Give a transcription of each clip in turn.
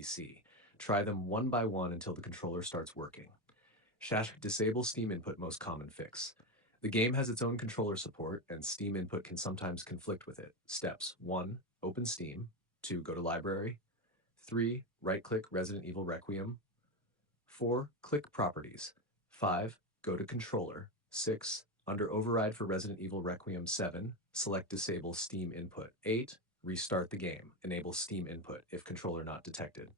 PC. Try them one by one until the controller starts working. Disable Steam input most common fix. The game has its own controller support, and Steam input can sometimes conflict with it. Steps 1. Open Steam. 2. Go to Library. 3. Right-click Resident Evil Requiem. 4. Click Properties. 5. Go to Controller. 6. Under Override for Resident Evil Requiem 7, select Disable Steam Input. 8. Restart the game. Enable Steam Input if controller not detected.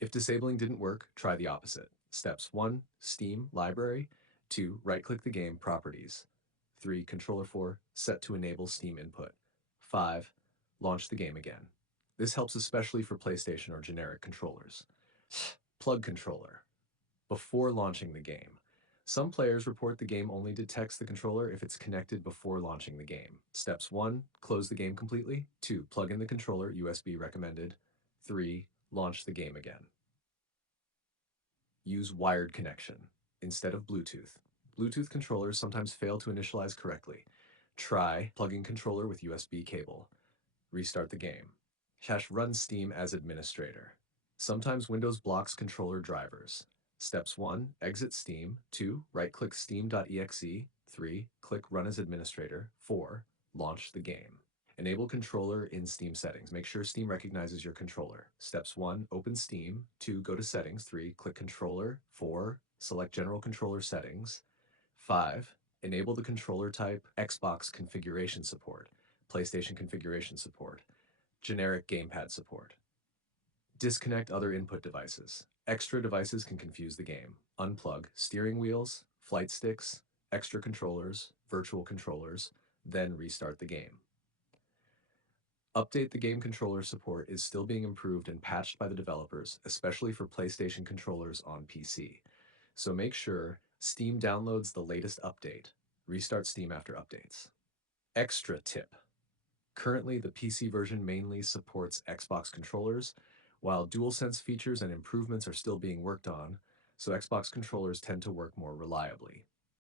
If disabling didn't work, try the opposite. Steps 1. Steam Library. 2. Right-click the game Properties. 3. Controller 4. Set to enable Steam Input. 5. Launch the game again. This helps especially for PlayStation or generic controllers. Plug controller. Before launching the game. Some players report the game only detects the controller if it's connected before launching the game. Steps 1. Close the game completely. 2. Plug in the controller, USB recommended. 3. Launch the game again. Use wired connection instead of Bluetooth. Bluetooth controllers sometimes fail to initialize correctly. Try plugging controller with USB cable. Restart the game. Run Steam as administrator. Sometimes Windows blocks controller drivers. Steps 1. Exit Steam. 2. Right-click steam.exe. 3. Click Run as administrator. 4. Launch the game. Enable controller in Steam settings. Make sure Steam recognizes your controller. Steps 1. Open Steam. 2. Go to Settings. 3. Click Controller. 4. Select General Controller Settings. 5. Enable the controller type Xbox configuration support, PlayStation configuration support, generic Gamepad support. Disconnect other input devices. Extra devices can confuse the game. Unplug steering wheels, flight sticks, extra controllers, virtual controllers, then restart the game. Update the game controller support is still being improved and patched by the developers, especially for PlayStation controllers on PC. So make sure Steam downloads the latest update. Restart Steam after updates. Extra tip. Currently, the PC version mainly supports Xbox controllers, while DualSense features and improvements are still being worked on, so Xbox controllers tend to work more reliably.